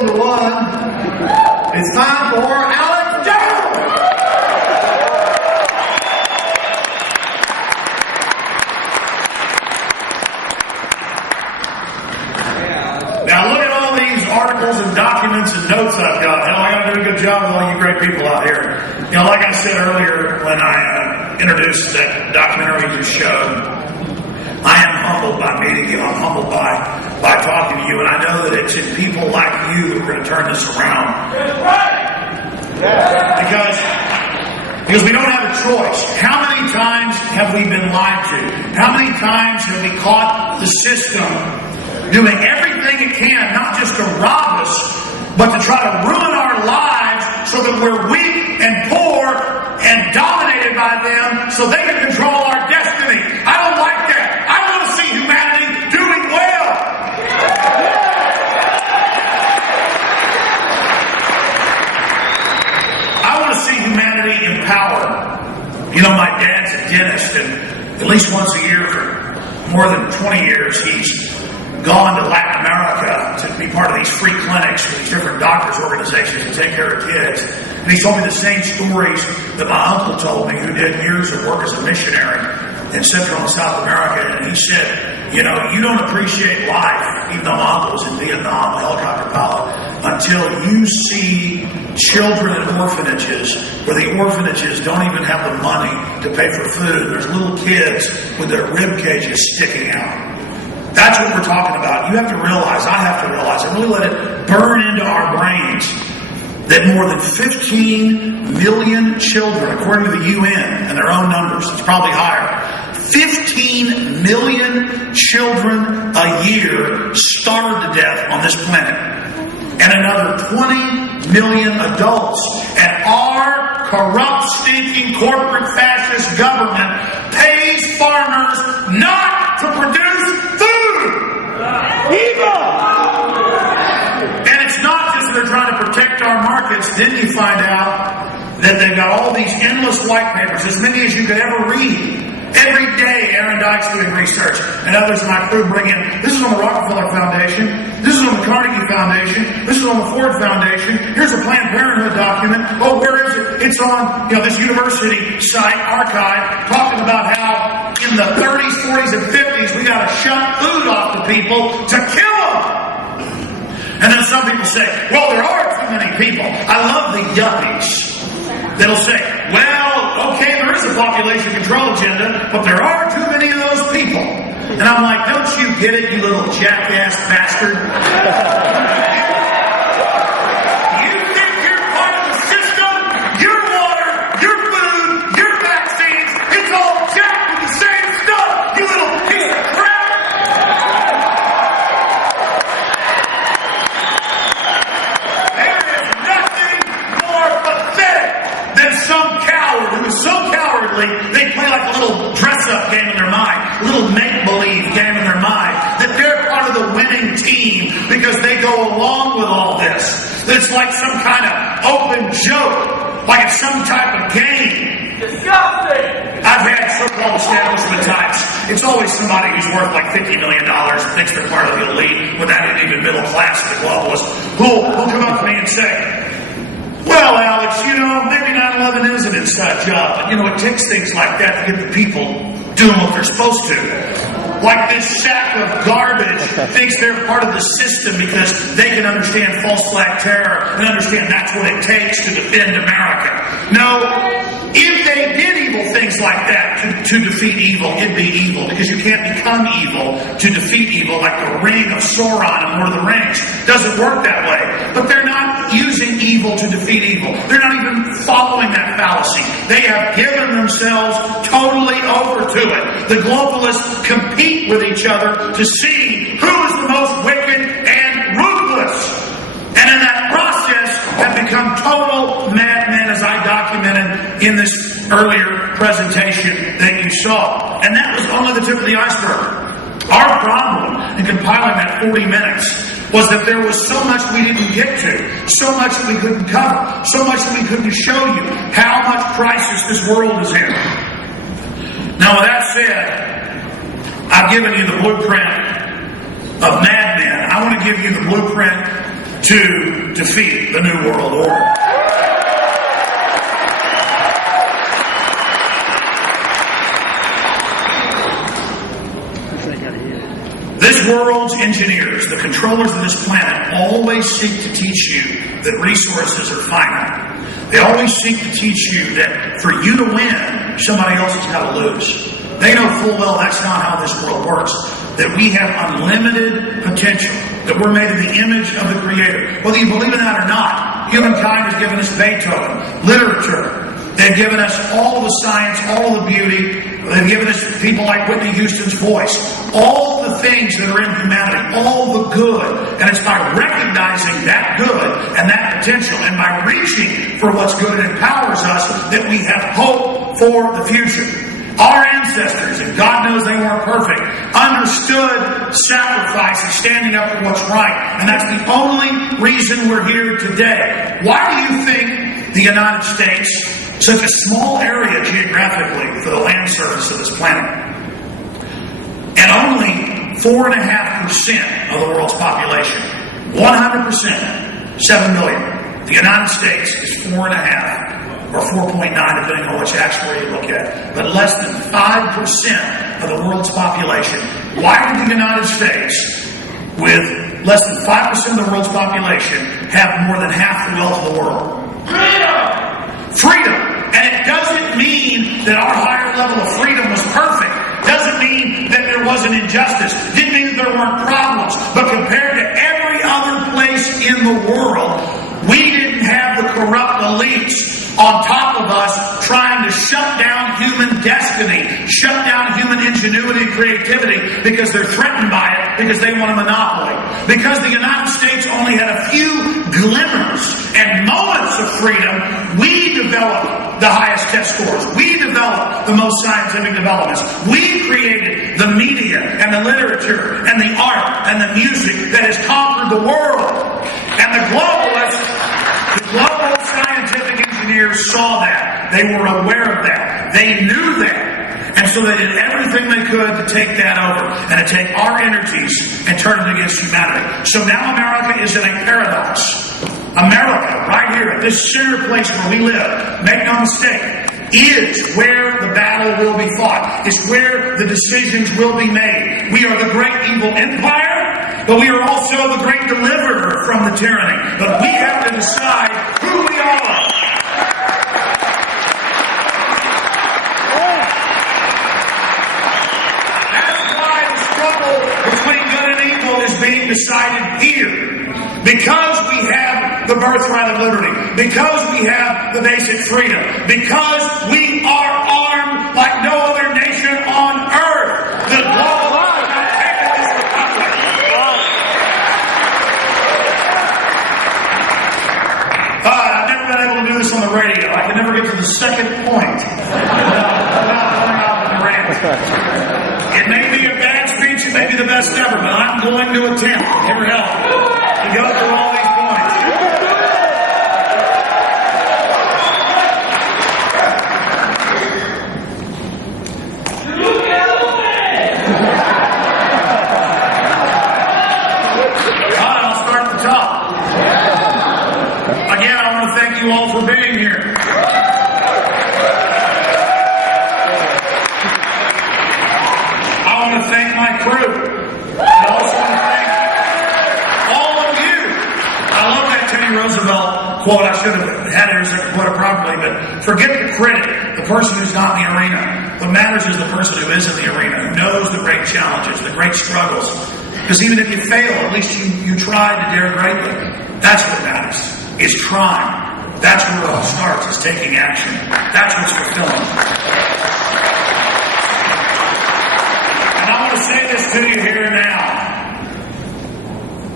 building the one. It's time for Alex Jones! Now look at all these articles and documents and notes I've got. Hell, I got to do a good job with all you great people out here. You know, like I said earlier when I introduced that documentary you showed, I am humbled by meeting you. I'm humbled by talking to you, and I know that it's in people like you who are going to turn this around. Because we don't have a choice. How many times have we been lied to? How many times have we caught the system doing everything it can, not just to rob us, but to try to ruin our lives so that we're weak and poor and dominated by them so they can control our destiny? I don't like that. I want to see humanity doing well. I want to see humanity empowered. You know, my dad's a dentist, and at least once a year for more than 20 years, he's gone to Latin America to be part of these free clinics with these different doctors' organizations to take care of kids. And he told me the same stories that my uncle told me, who did years of work as a missionary in Central and South America. And he said, you know, you don't appreciate life, even though my uncle was in Vietnam, a helicopter pilot, until you see children in orphanages where the orphanages don't even have the money to pay for food. There's little kids with their rib cages sticking out. That's what we're talking about. You have to realize, I have to realize, and really let it burn into our brains that more than 15 million children, according to the UN and their own numbers, it's probably higher, 15 million children a year starve to death on this planet. And another 20 million adults. And our corrupt, stinking, corporate, fascist government pays farmers not to produce food. Evil! And it's not just they're trying to protect our markets. Then you find out that they've got all these endless white papers, as many as you could ever read. Every day, Aaron Dyke's doing research, and others in my crew bring in, this is on the Rockefeller Foundation, this is on the Carnegie Foundation, this is on the Ford Foundation, here's a Planned Parenthood document, oh, where is it? It's on, this university site, archive, talking about how in the 30s, 40s, and 50s, we got to shut food off to people to kill them. And then some people say, well, there are too many people. I love the yuppies that'll say, well, okay, there is a population control agenda, but there are too many of those people. And I'm like, don't you get it, you little jackass bastard? You think you're part of the system? Your water, your food, your vaccines, it's all jacked with the same stuff, you little piece of crap! There is nothing more pathetic than some coward who is so cowardly they play like a little dress-up game in their mind, a little make-believe game in their mind, that they're part of the winning team because they go along with all this. That it's like some kind of open joke, like it's some type of game. Disgusting! I've had so-called establishment types. It's always somebody who's worth like $50 million and thinks they're part of the elite when that isn't even middle class to the globalists who'll come up to me and say, well, Alex, maybe 9/11 is an inside job, but it takes things like that to get the people doing what they're supposed to. Like this sack of garbage thinks they're part of the system because they can understand false flag terror and understand that's what it takes to defend America. No, if they did evil things like that to defeat evil, it'd be evil, because you can't become evil to defeat evil like the ring of Sauron in Lord of the Rings. Doesn't work that way. But they're not using evil to defeat evil. They're not even following that fallacy. They have given themselves totally over to it. The globalists compete with each other to see who is the most wicked and ruthless. And in that process have become total madmen, as I documented in this earlier presentation that you saw. And that was only the tip of the iceberg. Our problem in compiling that 40 minutes was that there was so much we didn't get to, so much that we couldn't cover, so much that we couldn't show you how much crisis this world is in. Now, with that said, I've given you the blueprint of madmen. I want to give you the blueprint to defeat the New World Order. This world's engineers, the controllers of this planet, always seek to teach you that resources are finite. They always seek to teach you that for you to win, somebody else has got to lose. They know full well that's not how this world works. That we have unlimited potential. That we're made in the image of the Creator. Whether you believe in that or not, humankind has given us Beethoven, literature. They've given us all of the science, all of the beauty. They've given us people like Whitney Houston's voice. All the things that are in humanity, all the good. And it's by recognizing that good and that potential and by reaching for what's good and empowers us that we have hope for the future. Our ancestors, and God knows they weren't perfect, understood sacrifice and standing up for what's right. And that's the only reason we're here today. Why do you think the United States, such a small area geographically for the land surface of this planet, and only 4.5% of the world's population, 100%, 7 million. The United States is 4.5%. Or 4.9, depending on which actuary you look at. But less than 5% of the world's population. Why did the United States, with less than 5% of the world's population, have more than half the wealth of the world? Freedom! And it doesn't mean that our higher level of freedom was perfect. Doesn't mean that there wasn't injustice. Didn't mean that there weren't problems. But compared to every other place in the world, we didn't have the corrupt elites on top of us trying to shut down human destiny, shut down human ingenuity and creativity because they're threatened by it, because they want a monopoly. Because the United States only had a few glimmers and moments of freedom, we developed the highest test scores. We developed the most scientific developments. We created the media and the literature and the art and the music that has conquered the world. And the globalists, the global scientific engineers saw that. They were aware of that. They knew that. And so they did everything they could to take that over and to take our energies and turn it against humanity. So now America is in a paradox. America, right here at this center place where we live, make no mistake, is where the battle will be fought. It's where the decisions will be made. We are the great evil empire, but we are also the great deliverer from the tyranny. But we have to decide who we are. That's why the struggle between good and evil is being decided here. Because we have the birthright of liberty. Because we have the basic freedom. Because we are armed like no other nation on earth. The global capitalist republic. I've never been able to do this on the radio. I can never get to the second point without going off on a rant. It may be a bad speech, it may be the best ever, but I'm going to attempt, every help, to go through all these points. All right, I'll start at the top. Again, I want to thank you all for being here. I want to thank my crew. I also want to thank all of you. I love that Teddy Roosevelt quote. I should have had it as I could put it properly, but forget the critic, the person who's not in the arena. What matters is the person who is in the arena, who knows the great challenges, the great struggles. Because even if you fail, at least you tried to dare greatly. That's what matters. It's trying. That's where it all starts, is taking action. That's what's fulfilling. And I want to say this to you here and now.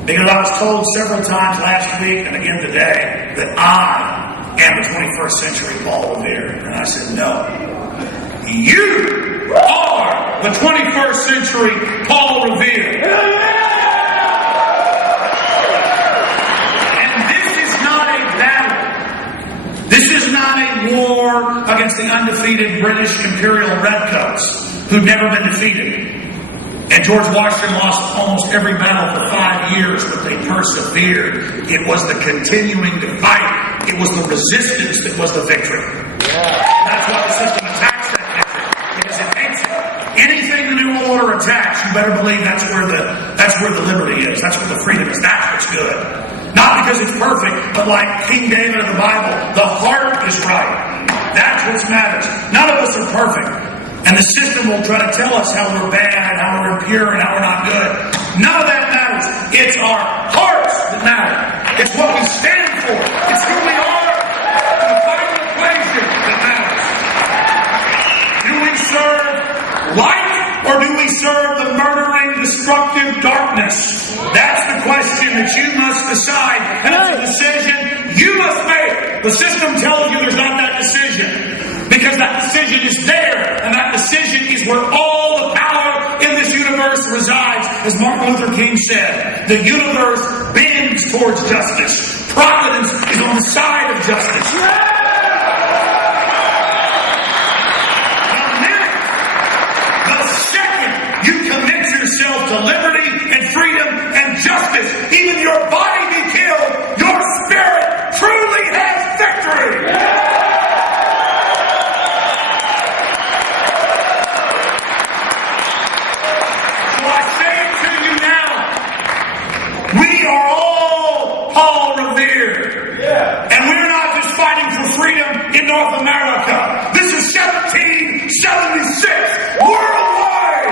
Because I was told several times last week and again today that I am the 21st century Paul Revere. And I said, no. You are the 21st century Paul Revere. This is not a war against the undefeated British Imperial Redcoats who've never been defeated. And George Washington lost almost every battle for 5 years, but they persevered. It was the continuing to fight. It was the resistance that was the victory. That's why the system attacks that victory, because it hates it. Anything the New World Order attacks, you better believe that's where the liberty is. That's where the freedom is. That's what's good. Not because it's perfect, but like King David in the Bible, the heart is right. That's what matters. None of us are perfect. And the system will try to tell us how we're bad, how we're impure, and how we're not good. None of that matters. It's our hearts that matter. It's what we stand for. It's who we are. And the final equation that matters. Do we serve light, or do we serve the murdering, destructive darkness? That's the question that you must decide. And it's a decision you must make. The system tells you there's not that decision. Because that decision is there, and that decision is where all the power in this universe resides. As Martin Luther King said, the universe bends towards justice. Providence is on the side of justice. The second you commit yourself to liberty and freedom and justice, even your body be killed, your spirit truly has victory. We are all Paul revered. And we're not just fighting for freedom in North America. This is 1776 worldwide.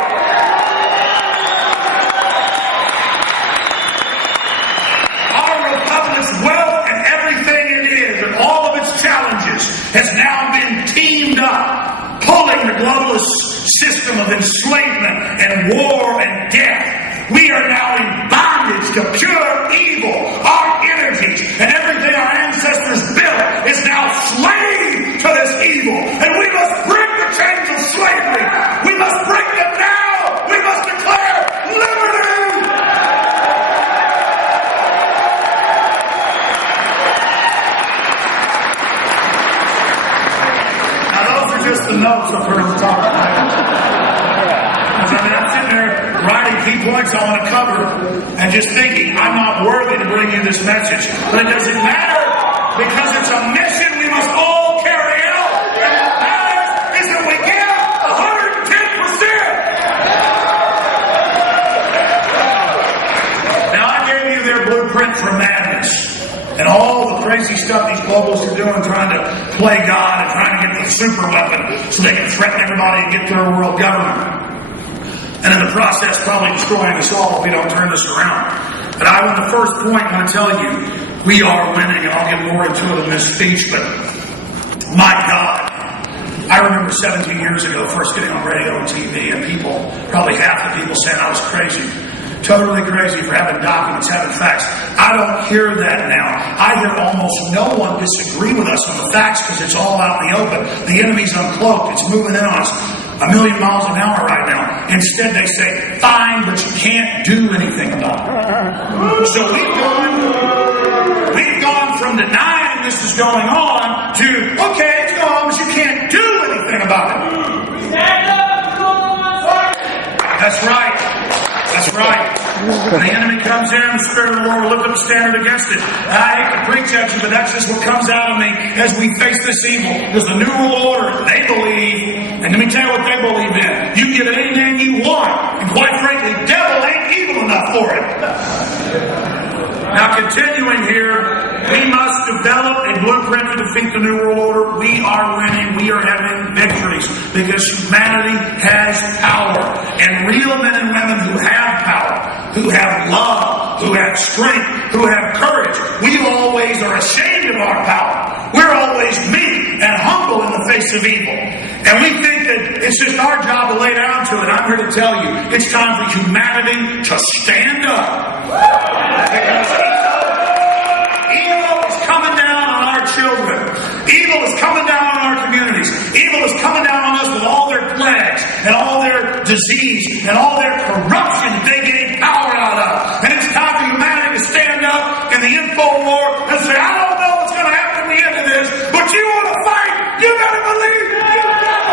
Our republic's wealth and everything it is and all of its challenges has now been teamed up, pulling the globalist system of enslavement and war and death. We are now in bondage to pure evil. Our energies and everything our ancestors built is now slave to this evil. And we must break the chains of slavery. We must break them now. We must declare liberty. Now those are just the notes I've heard them talk about. I'm sitting there writing key points I want to cover and just thinking, I'm not worthy to bring you this message. But it doesn't matter, because it's a mission we must all carry out. And what matters is that we give 110%. Now, I gave you their blueprint for madness and all the crazy stuff these globalists are doing, trying to play God and trying to get the super weapon so they can threaten everybody and get their world government. And in the process, probably destroying us all if we don't turn this around. But on the first point, I want to tell you, we are winning, and I'll get more into it in this speech, but my God, I remember 17 years ago first getting on radio and TV, and people, probably half the people saying I was crazy. Totally crazy for having documents, having facts. I don't hear that now. I hear almost no one disagree with us on the facts because it's all out in the open. The enemy's uncloaked. It's moving in on us 1,000,000 miles an hour right now. Instead, they say, fine, but you can't do anything about it. So we've gone from denying this is going on to, okay, it's going on, but you can't do anything about it. That's right. That's right. When the enemy comes in, the Spirit of the Lord will lift up a standard against it. I hate to preach at you, but that's just what comes out of me as we face this evil. Because the New World Order, they believe, and let me tell you what they believe in. You give it any name you want, and quite frankly, devil ain't evil enough for it. Now, continuing here, we must develop a blueprint to defeat the New World Order. We are winning. We are having victories because humanity has power. And real men and women who have power, who have love, who have strength, who have courage, we always are ashamed of our power. We're always meek and humble in the face of evil. And we think that it's just our job to lay down to it. I'm here to tell you, it's time for humanity to stand up. Because evil is coming down on our children. Evil is coming down on our communities. Evil is coming down on us with all their plagues and all their disease and all their corruption that they gain power out of. And it's time for humanity to stand up in the info war and say, I don't know what's going to happen at the end of this, but you want to fight, you got to believe you got it.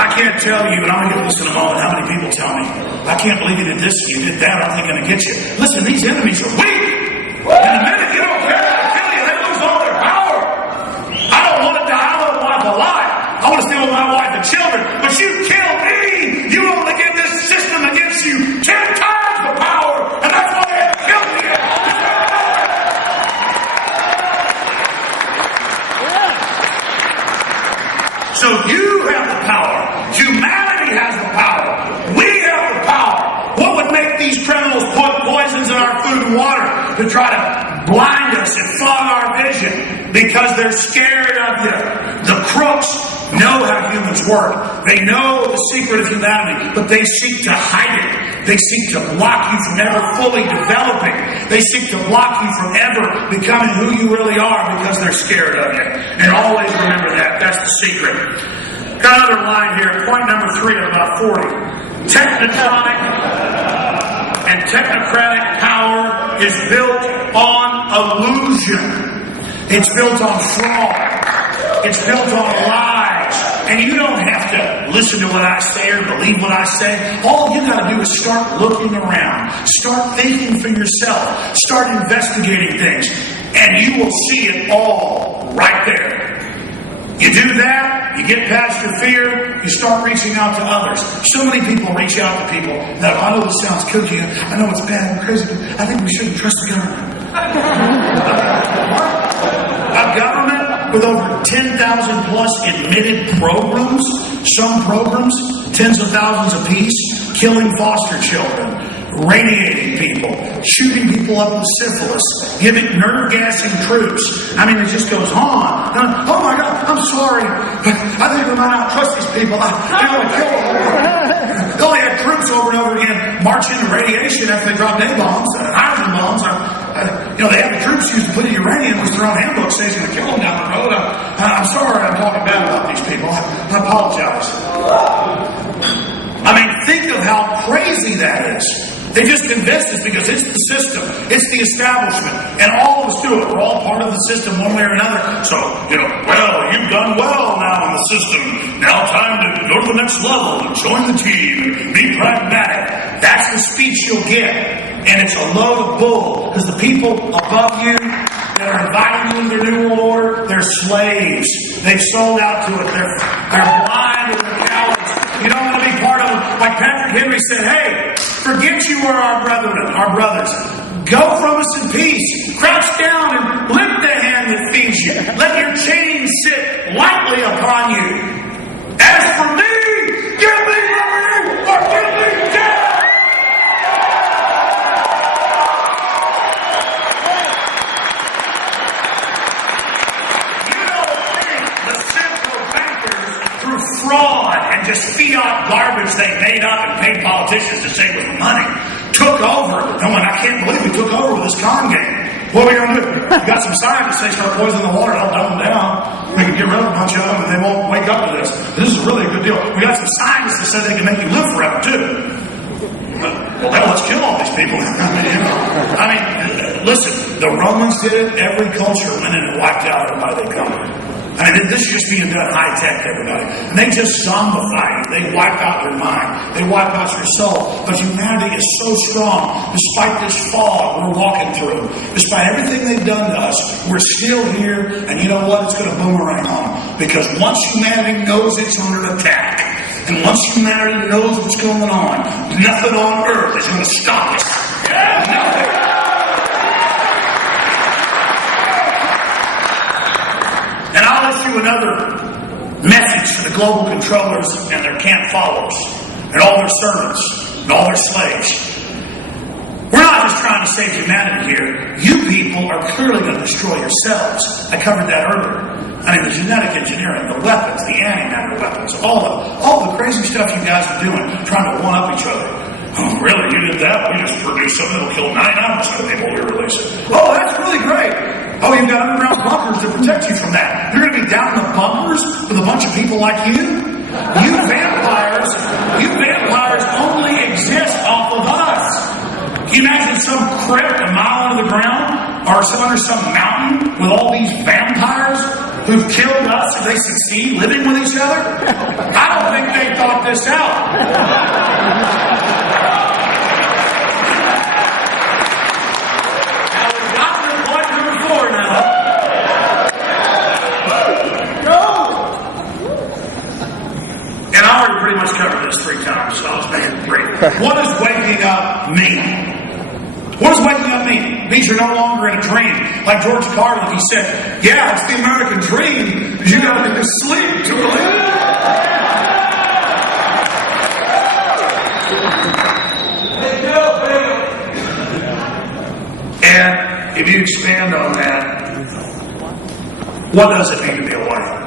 I can't tell you, and I'm going to get this in a moment, how many people tell me, I can't believe you did this, you did that, I'm going to get you. Listen, these enemies are weak. In a minute, you don't care, they kill you, they lose all their power. I don't want to die, I want to live alive. I want to stay with my wife and children, but you kill me. You only get this system against you 10 times the power, and that's why they have to kill me. So you have the power. Humanity has the power. We have the power. What would make these criminals put poisons in our food and water to try to blind us and fog our vision? Because they're scared of you. The crooks know how humans work. They know the secret of humanity, but they seek to hide it. They seek to block you from ever fully developing. They seek to block you from ever becoming who you really are because they're scared of you. And always remember that. That's the secret. Got another line here. Point number 3 of about 40. Technotronic and technocratic power is built on illusion. It's built on fraud. It's built on lies. And you don't have to listen to what I say or believe what I say. All you got to do is start looking around. Start thinking for yourself. Start investigating things. And you will see it all right there. You do that, you get past your fear, you start reaching out to others. So many people reach out to people. Now, I know this sounds kooky. I know it's bad and crazy, but I think we shouldn't trust the government. A government with over 10,000 plus admitted programs, some programs, tens of thousands apiece, killing foster children, radiating people, shooting people up with syphilis, giving nerve-gassing troops. I mean, it just goes on. Oh my God, I'm sorry, but I think we might not trust these people. I want to kill them. They only had troops over and over again marching to radiation after they dropped A-bombs, hydrogen bombs. They have the troops used to put in uranium, which their own handbook says going to kill them down the road. I'm sorry I'm talking bad about these people. I apologize. I mean, think of how crazy that is. They just invest this because it's the system. It's the establishment. And all of us do it. We're all part of the system one way or another. So, well, you've done well now in the system. Now time to go to the next level and join the team. Be pragmatic. That's the speech you'll get. And it's a load of bull. Because the people above you that are inviting you into their new world order, they're slaves. They've sold out to it. They're blind and they're cowards. You don't want to be part of it. Like Patrick Henry said, hey, forget you are our brethren, our brothers. Go from us in peace. Crouch down and lick the hand that feeds you. Let your chains sit lightly upon you. As for me, give me liberty or give me death. You don't think the central bankers, through fraud and just fiat garbage they made up and paid politicians to say was money, took over. And when I can't believe we took over with this con game. What are we going to do? We got some scientists, they start poisoning the water, I'll dumb them down. We can get rid of a bunch of them and they won't wake up to this. This is really a good deal. We got some scientists that said they can make you live forever too. Well, let's kill all these people. Listen, the Romans did it. Every culture went in and wiped out everybody they conquered. This is just being done high-tech, everybody. And they just zombify you. They wipe out your mind. They wipe out your soul. But humanity is so strong. Despite this fog we're walking through, despite everything they've done to us, we're still here. And you know what? It's going to boomerang on. Because once humanity knows it's under attack, and once humanity knows what's going on, nothing on earth is going to stop us. Nothing. And I'll issue another message to the global controllers and their camp followers and all their servants and all their slaves. We're not just trying to save humanity here. You people are clearly going to destroy yourselves. I covered that earlier. The genetic engineering, the weapons, the antimatter weapons, all the crazy stuff you guys are doing, trying to one-up each other. Oh, really? You did that? We just produced something that'll kill 99% of people we release it. Oh, that's really great. Oh, you've got underground bunkers to protect you from that. You're going to be down in the bunkers with a bunch of people like you? You vampires only exist off of us. Can you imagine some crypt a mile under the ground or under some mountain with all these vampires who've killed us if they succeed living with each other? I don't think they'd thought this out. Now we've got to point number 4 now. And I already pretty much covered this 3 times, so I was making it 3. What does waking up mean? What does waking up mean? It means you're no longer in a dream. Like George Carlin, he said, yeah, it's the American dream, because you got to go to sleep to believe. And if you expand on that, what does it mean to be awake?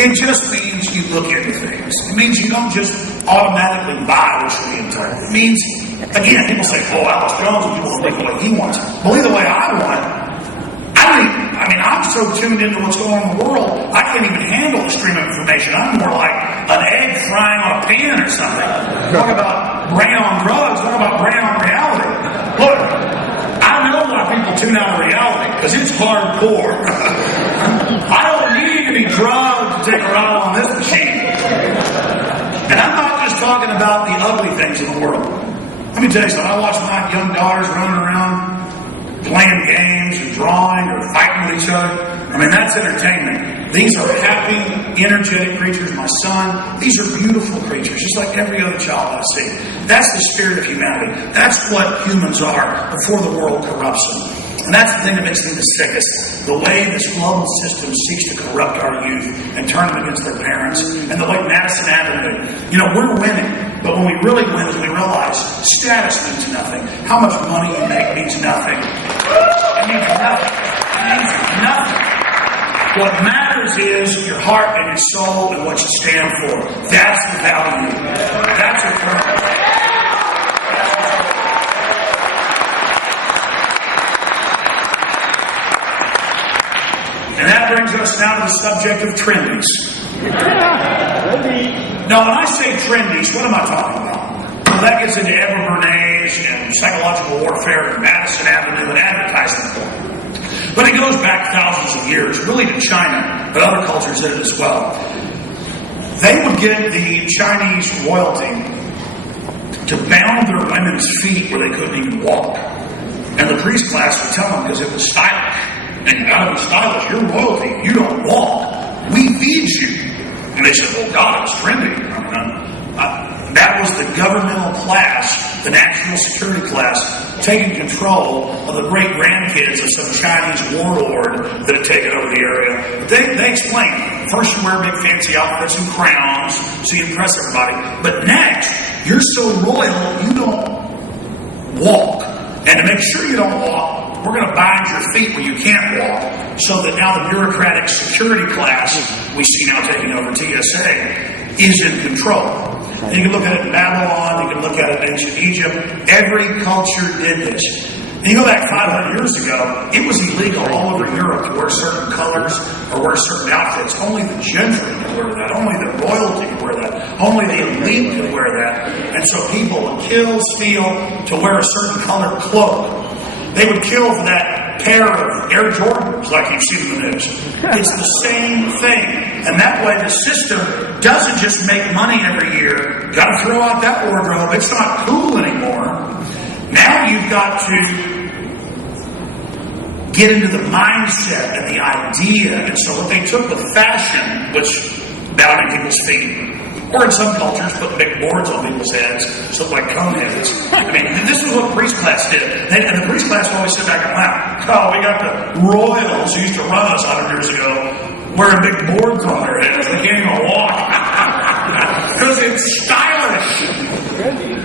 It just means you look into things. It means you don't just automatically buy what you're being told. It means, again, people say, oh, Alex Jones, and people think the way he wants. Believe the way I want. I mean, I'm so tuned into what's going on in the world, I can't even handle the stream of information. I'm more like an egg frying on a pan or something. Talk about brain on drugs, talk about brain on reality. Look, I know why people tune out of reality, because it's hardcore. I don't need any drugs to take a ride on this machine. And I'm not just talking about the ugly things in the world. Let me tell you something. I watch my young daughters running around playing games and drawing or fighting with each other. I mean, that's entertainment. These are happy, energetic creatures. My son, these are beautiful creatures, just like every other child I see. That's the spirit of humanity. That's what humans are before the world corrupts them. And that's the thing that makes me the sickest. The way this global system seeks to corrupt our youth and turn them against their parents. And the way Madison Avenue, we're winning. But when we really win is we realize status means nothing. How much money you make means nothing. It means nothing. It means nothing. What matters is your heart and your soul and what you stand for. That's the value. That's eternal. And that brings us now to the subject of trendies. Now, when I say trendies, what am I talking about? Well, that gets into Edward Bernays and psychological warfare and Madison Avenue and advertising. But it goes back thousands of years, really to China, but other cultures did it as well. They would get the Chinese royalty to bound their women's feet where they couldn't even walk. And the priest class would tell them because it was stylish. And you gotta be stylish. You're royalty. You don't walk. We feed you. And they said, well, God, it's trendy. That was the governmental class, the national security class, taking control of the great-grandkids of some Chinese warlord that had taken over the area. They explained, first you wear big fancy outfits and crowns so you impress everybody. But next, you're so royal, you don't walk. And to make sure you don't walk, we're going to bind your feet where you can't walk, so that now the bureaucratic security class we see now taking over TSA is in control. And you can look at it in Babylon, you can look at it in ancient Egypt. Every culture did this. And you go back 500 years ago, it was illegal all over Europe to wear certain colors or wear certain outfits. Only the gentry could wear that. Only the royalty could wear that. Only the elite could wear that. And so people would kill, steal to wear a certain colored cloak. They would kill for that pair of Air Jordans like you've seen in the news. It's the same thing. And that way the system doesn't just make money every year. Got to throw out that wardrobe. It's not cool anymore. Now you've got to get into the mindset and the idea. And so what they took with fashion, which bounding people's feet, or in some cultures, put big boards on people's heads, so like cone heads. I mean, this is what priest class did. And the priest class would always sit back and laugh. Oh, we got the royals who used to run us 100 years ago wearing big boards on their heads. They can't even walk. Because it's stylish.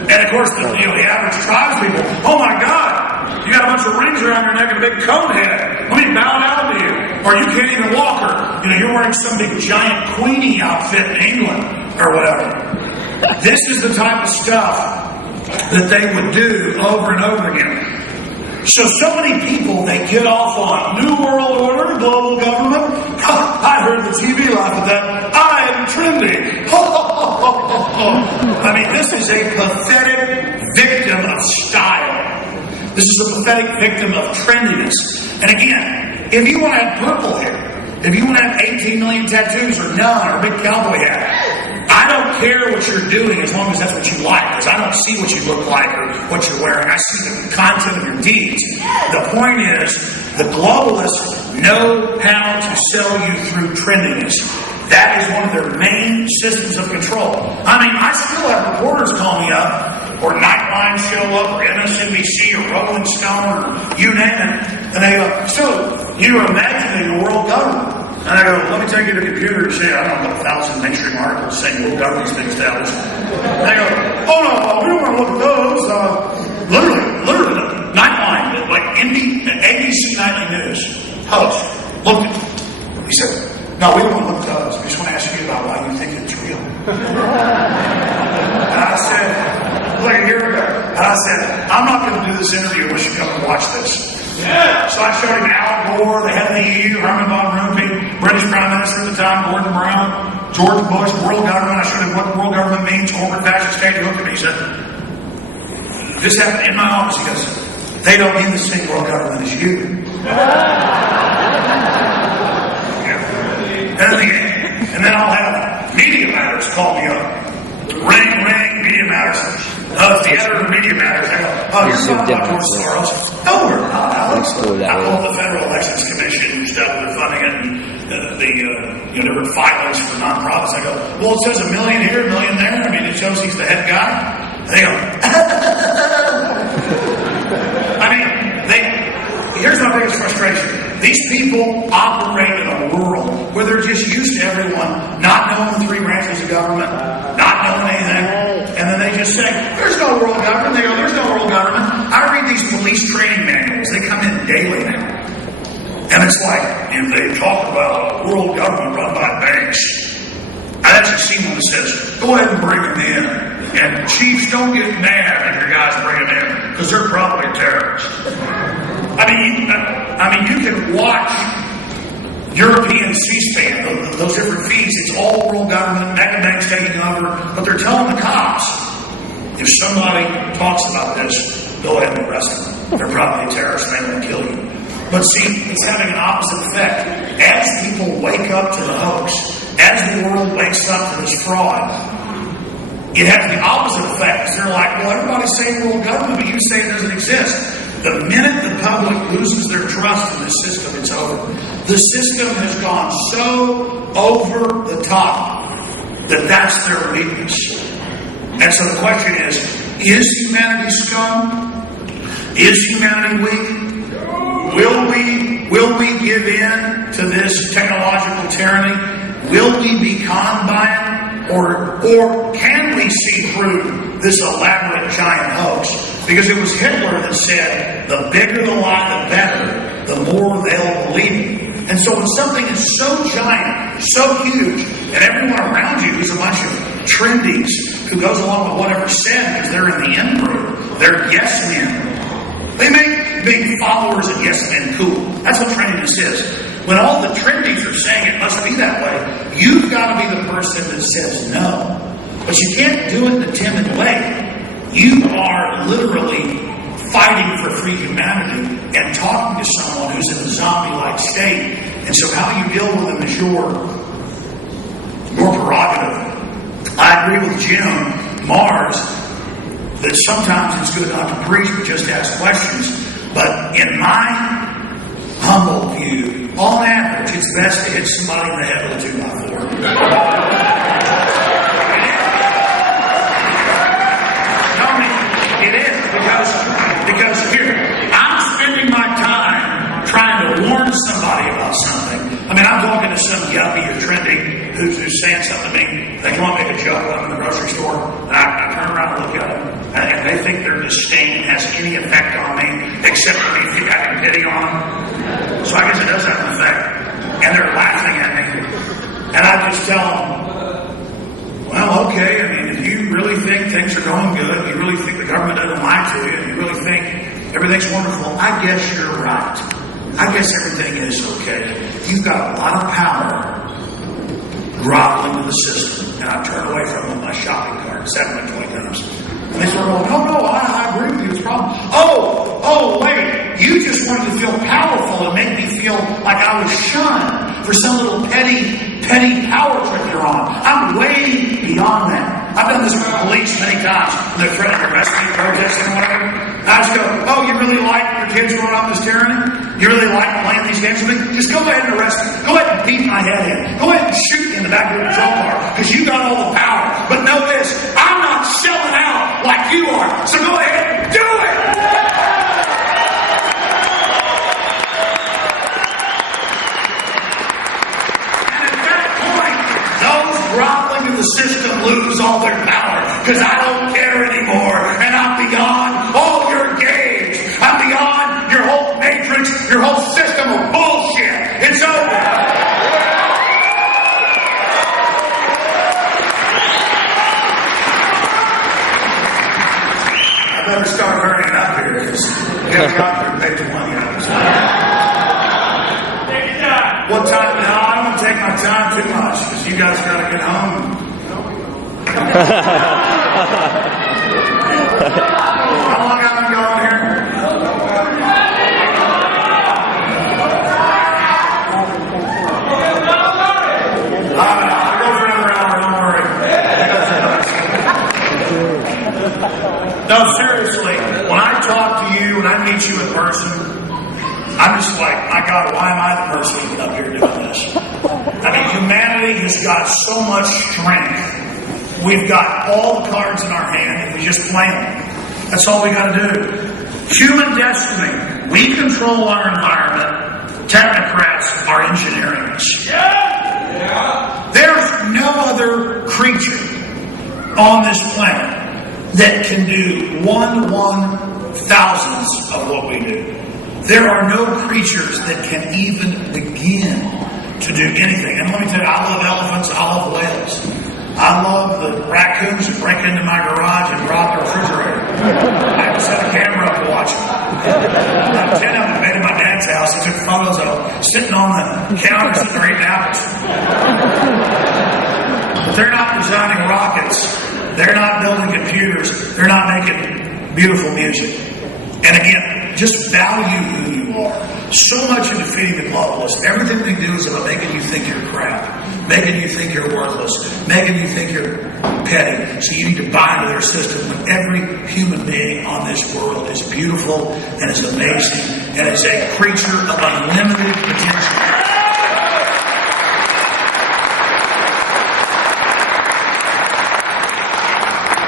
And of course, the average tribespeople, oh my God, you got a bunch of rings around your neck and a big cone head. Let me bow down to you. Or you can't even walk, or you're wearing some big giant Queenie outfit in England, or whatever. This is the type of stuff that they would do over and over again. So many people, they get off on New World Order, global government. I heard the TV laugh at that. I am trendy. I mean, this is a pathetic victim of style. This is a pathetic victim of trendiness. And again, if you want to have purple hair, if you want to have 18 million tattoos or none or a big cowboy hat, I don't care what what you're doing as long as that's what you like, because I don't see what you look like or what you're wearing. I see the content of your deeds. The point is, the globalists know how to sell you through trendiness. That is one of their main systems of control. I mean, I still have reporters call me up, or Nightline show up, or MSNBC, or Rolling Stone, or you name it, and they go, so, you're imagining the world government. And I go, let me take you to the computer and say, I don't know, 1,000 mainstream articles saying world government's been established. And they go, oh no, we don't want to look at those. Literally, Nightline, like ABC Nightly News host, looked at it. He said, no, we don't want to look at those. We just want to ask you about why you think it's real. And I said, like a year ago, and I said, I'm not going to do this interview unless you come and watch this. Yeah. So I showed him Al Gore, the head of the EU, Herman von Rompuy, British Prime Minister at the time, Gordon Brown, George Bush, world government. I showed him what the world government means, corporate fascist state. He looked at me, he said, this happened in my office. He goes, they don't mean the same world government as you. And then I'll have Media Matters call me up. Ring, Media Matters. The editor of Media Matters. I go, you're talking about George Soros? No, we're not. I call the Federal Elections Commission stuff, they're funding it, and different filings for nonprofits. I go, well, it says $1 million here, $1 million there. I mean, it shows he's the head guy. And they go, I mean, here's my biggest frustration. These people operate in a world where they're just used to everyone not knowing the three branches of government, not knowing anything, and then they just say, there's no world government. They go, there's no world government. I read these police training manuals. They come in daily now. And it's like, if they talk about a world government run by banks, I actually see one that says, go ahead and bring them in. And chiefs, don't get mad if your guys bring them in, because they're probably terrorists. I mean, you can watch European C-SPAN, those different feeds. It's all world government, mega banks taking over, but they're telling the cops, if somebody talks about this, go ahead and arrest them. They're probably a terrorist and they will kill you. But see, it's having an opposite effect. As people wake up to the hoax, as the world wakes up to this fraud, it has the opposite effect. Because they're like, well, everybody's saying world government, but you say it doesn't exist. The minute the public loses their trust in the system, it's over. The system has gone so over the top that that's their weakness. And so the question is humanity scum? Is humanity weak? Will we give in to this technological tyranny? Will we be conned by it? Or can we see through this elaborate giant hoax? Because it was Hitler that said, the bigger the lie, the better, the more they'll believe it. And so when something is so giant, so huge, and everyone around you is a bunch of trendies who goes along with whatever's said because they're in the in group, they're yes men. They make being followers of yes men cool. That's what trendiness is. When all the trendies are saying it must be that way, you've got to be the person that says no. But you can't do it in a timid way. You are literally fighting for free humanity and talking to someone who's in a zombie-like state. And so how you deal with them is your prerogative. I agree with Jim Mars that sometimes it's good not to preach but just ask questions. But in my humble view, on average, it's best to hit somebody in the head with a 2x4. Because here, I'm spending my time trying to warn somebody about something. I mean, I'm talking to some yuppie or trendy who's saying something to me. They come up and make a joke when I'm in the grocery store, and I turn around and look at them, and they think their disdain has any effect on me, except for me having pity on them. So I guess it does have an effect. And they're laughing at me. And I just tell them, well, okay, I mean, if you really think things are going good, you really think the government doesn't lie to you, and you really think everything's wonderful, I guess you're right. I guess everything is okay. You've got a lot of power groveling to the system. And I turn away from them with my shopping cart 7 or 20 times. And they sort of go, no, I agree with you, it's a problem. Oh, wait, you just wanted to feel powerful and make me feel like I was shunned for some little petty power trip you're on. I'm way beyond that. I've done done this with the police many times. They're threatening to arrest me, protesting, or whatever. I just go, oh, you really like your kids growing up as tyranny? You really like playing these games with me? Just go ahead and arrest me. Go ahead and beat my head in. Go ahead and shoot me in the back of your patrol car, because you got all the power. But know this, I'm not selling out like you are. So go ahead and do it! Groveling in the system lose all their power, because I don't care anymore, and I'm beyond all your games. I'm beyond your whole matrix, your whole system of bullshit. It's over. I better start hurrying up here, because we have a doctor to pay the money out of this. What time now? I don't want to take my time too much, because you guys got to get home. How long have I been going here? I'll go for another hour, don't worry. No, seriously, when I talk to you, when I meet you in person, I'm just like, my God, why am I the person even up here doing this? I mean, humanity has got so much strength. We've got all the cards in our hand, and we just play them. That's all we got to do. Human destiny. We control our environment. Technocrats are engineering us. There's no other creature on this planet that can do 1/1000th of what we do. There are no creatures that can even begin to do anything. And let me tell you, I love elephants, I love whales. I love the raccoons that break into my garage and rob the refrigerator. I have to set a camera up to watch them. I have 10 of them made at my dad's house. He took photos of them sitting on the counter sitting there eating apples. But they're not designing rockets. They're not building computers. They're not making beautiful music. And again, just value who you are. So much in defeating the globalists, everything they do is about making you think you're crap, making you think you're worthless, making you think you're petty. So you need to buy into their system when every human being on this world is beautiful and is amazing and is a creature of unlimited potential.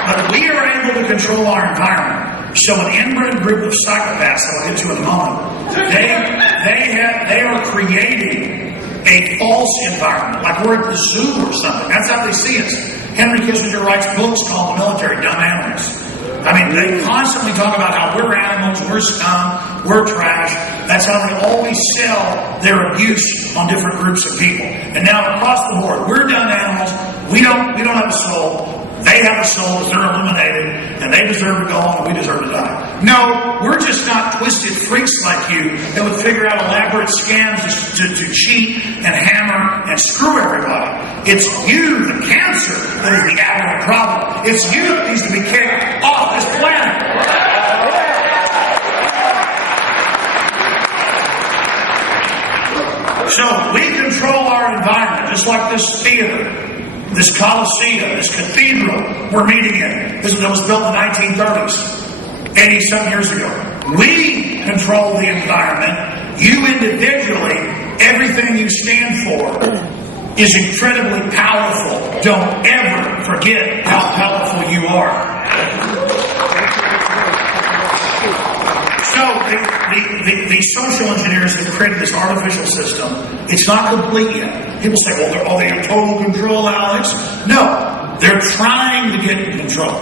But we are able to control our environment. So an inbred group of psychopaths that I'll get to in a moment, they are creating a false environment, like we're at the zoo or something. That's how they see us. Henry Kissinger writes books called The Military Dumb Animals. I mean, they constantly talk about how we're animals, we're scum, we're trash. That's how they always sell their abuse on different groups of people. And now across the board, we're dumb animals. We don't have a soul. They have a soul because they're eliminated, and they deserve to go on, and we deserve to die. No, we're just not twisted freaks like you that would figure out elaborate scams to cheat and hammer and screw everybody. It's you, the cancer, that is the abnormal problem. It's you that needs to be kicked off this planet. So we control our environment, just like this theater. This Coliseum, this cathedral we're meeting in, that was built in the 1930s, 80-some years ago. We control the environment. You individually, everything you stand for is incredibly powerful. Don't ever forget how powerful you are. So the social engineers have created this artificial system. It's not complete yet. People say, well, they have total control, Alex. No, they're trying to get in control.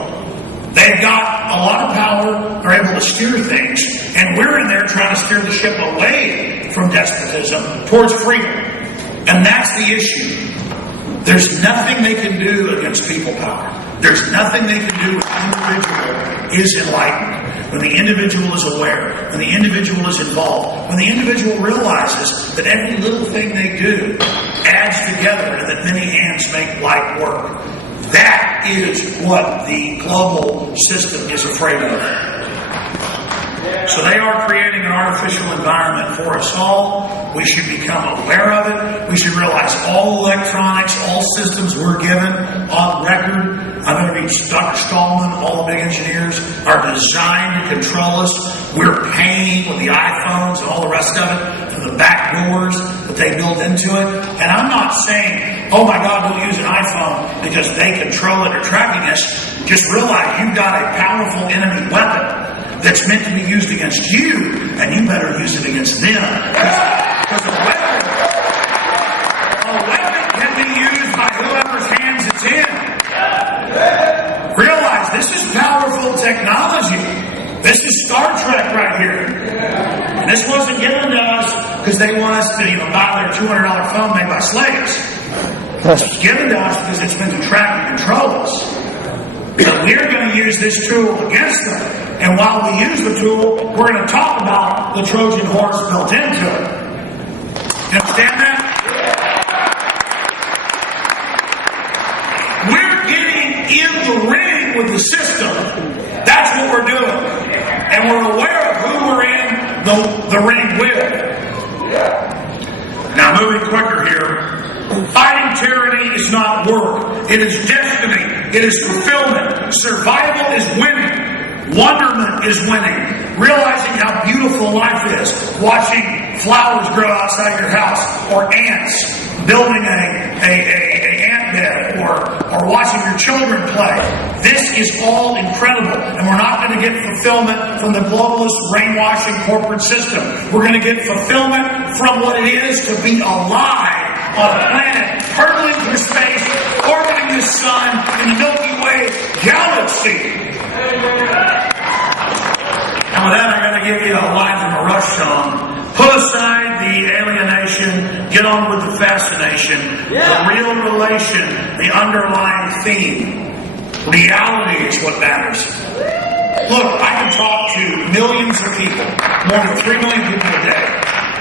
They've got a lot of power. They're able to steer things. And we're in there trying to steer the ship away from despotism towards freedom. And that's the issue. There's nothing they can do against people power. There's nothing they can do when the individual is enlightened. When the individual is aware, when the individual is involved, when the individual realizes that every little thing they do adds together and that many hands make light work. That is what the global system is afraid of. So they are creating an artificial environment for us all. We should become aware of it. We should realize all electronics, all systems we're given on record. I'm going to be including Dr. Stallman, all the big engineers, are designed to control us. We're paying with the iPhones and all the rest of it for the back doors that they build into it. And I'm not saying, oh my God, don't use an iPhone because they control it or tracking us. Just realize you've got a powerful enemy weapon that's meant to be used against you, and you better use it against them. Because a weapon can be used by whoever's hands it's in. Realize this is powerful technology. This is Star Trek right here. And this wasn't given to us because they want us to buy their $200 phone made by slaves. It's given to us because it's meant to track and control us. So we're going to use this tool against them. And while we use the tool, we're going to talk about the Trojan horse built into it. You understand that? We're getting in the ring with the system. That's what we're doing. And we're aware of who we're in the ring with. Now, moving quicker here. Fighting tyranny is not work. It is destiny. It is fulfillment. Survival is winning. Wonderment is winning. Realizing how beautiful life is. Watching flowers grow outside your house. Or ants building a ant bed. Or watching your children play. This is all incredible. And we're not going to get fulfillment from the globalist, brainwashing corporate system. We're going to get fulfillment from what it is to be alive on a planet hurtling through space, orbiting the sun in the Milky Way galaxy. Now with that, I got to give you a line from a Rush song. Put aside the alienation, get on with the fascination, the real relation, the underlying theme. Reality is what matters. Look, I can talk to millions of people, more than 3 million people a day.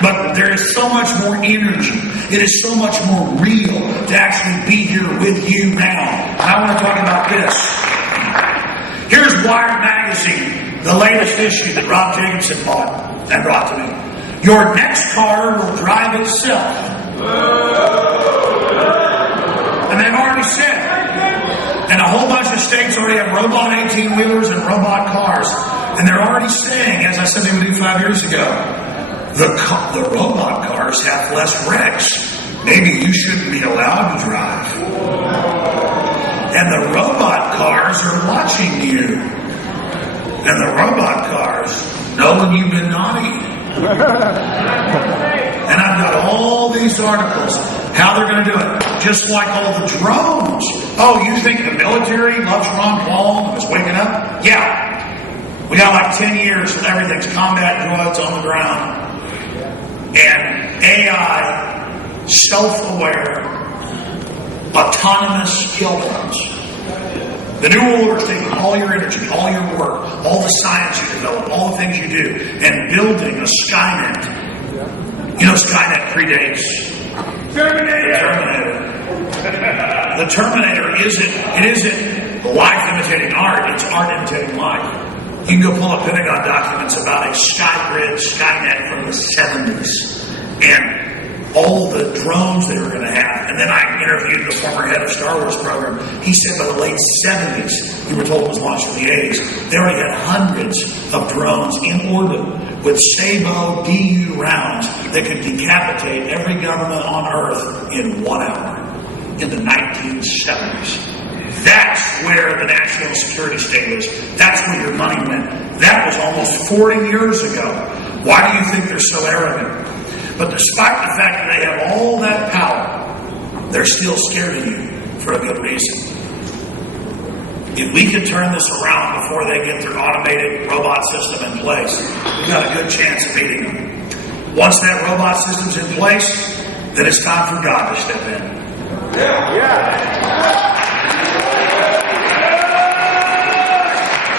But there is so much more energy. It is so much more real to actually be here with you now. And I want to talk about this. Here's Wired Magazine, the latest issue that Rob Jacobson bought and brought to me. Your next car will drive itself. And they've already said. And a whole bunch of states already have robot 18-wheelers and robot cars. And they're already saying, as I said they would do 5 years ago, the robot cars have less wrecks. Maybe you shouldn't be allowed to drive. And the robot cars are watching you. And the robot cars know when you've been naughty. And I've got all these articles, how they're going to do it. Just like all the drones. Oh, you think the military loves Ron Paul and was waking up? Yeah. We got like 10 years and everything's combat droids on the ground. And AI, self-aware, autonomous kill drones. The New World Order is taking all your energy, all your work, all the science you develop, all the things you do, and building a Skynet. You know, Skynet predates Terminator. The Terminator isn't life imitating art, it's art imitating life. You can go pull up Pentagon documents about a Skygrid Skynet from the 70s and all the drones they were going to have. And then I interviewed the former head of Star Wars program. He said by the late 70s, we were told it was launched in the 80s, they already had hundreds of drones in orbit with Sabo DU rounds that could decapitate every government on Earth in 1 hour in the 1970s. That's where the national security state is. That's where your money went. That was almost 40 years ago. Why do you think they're so arrogant? But despite the fact that they have all that power, they're still scared of you for a good reason. If we could turn this around before they get their automated robot system in place, we've got a good chance of beating them. Once that robot system's in place, then it's time for God to step in. Yeah.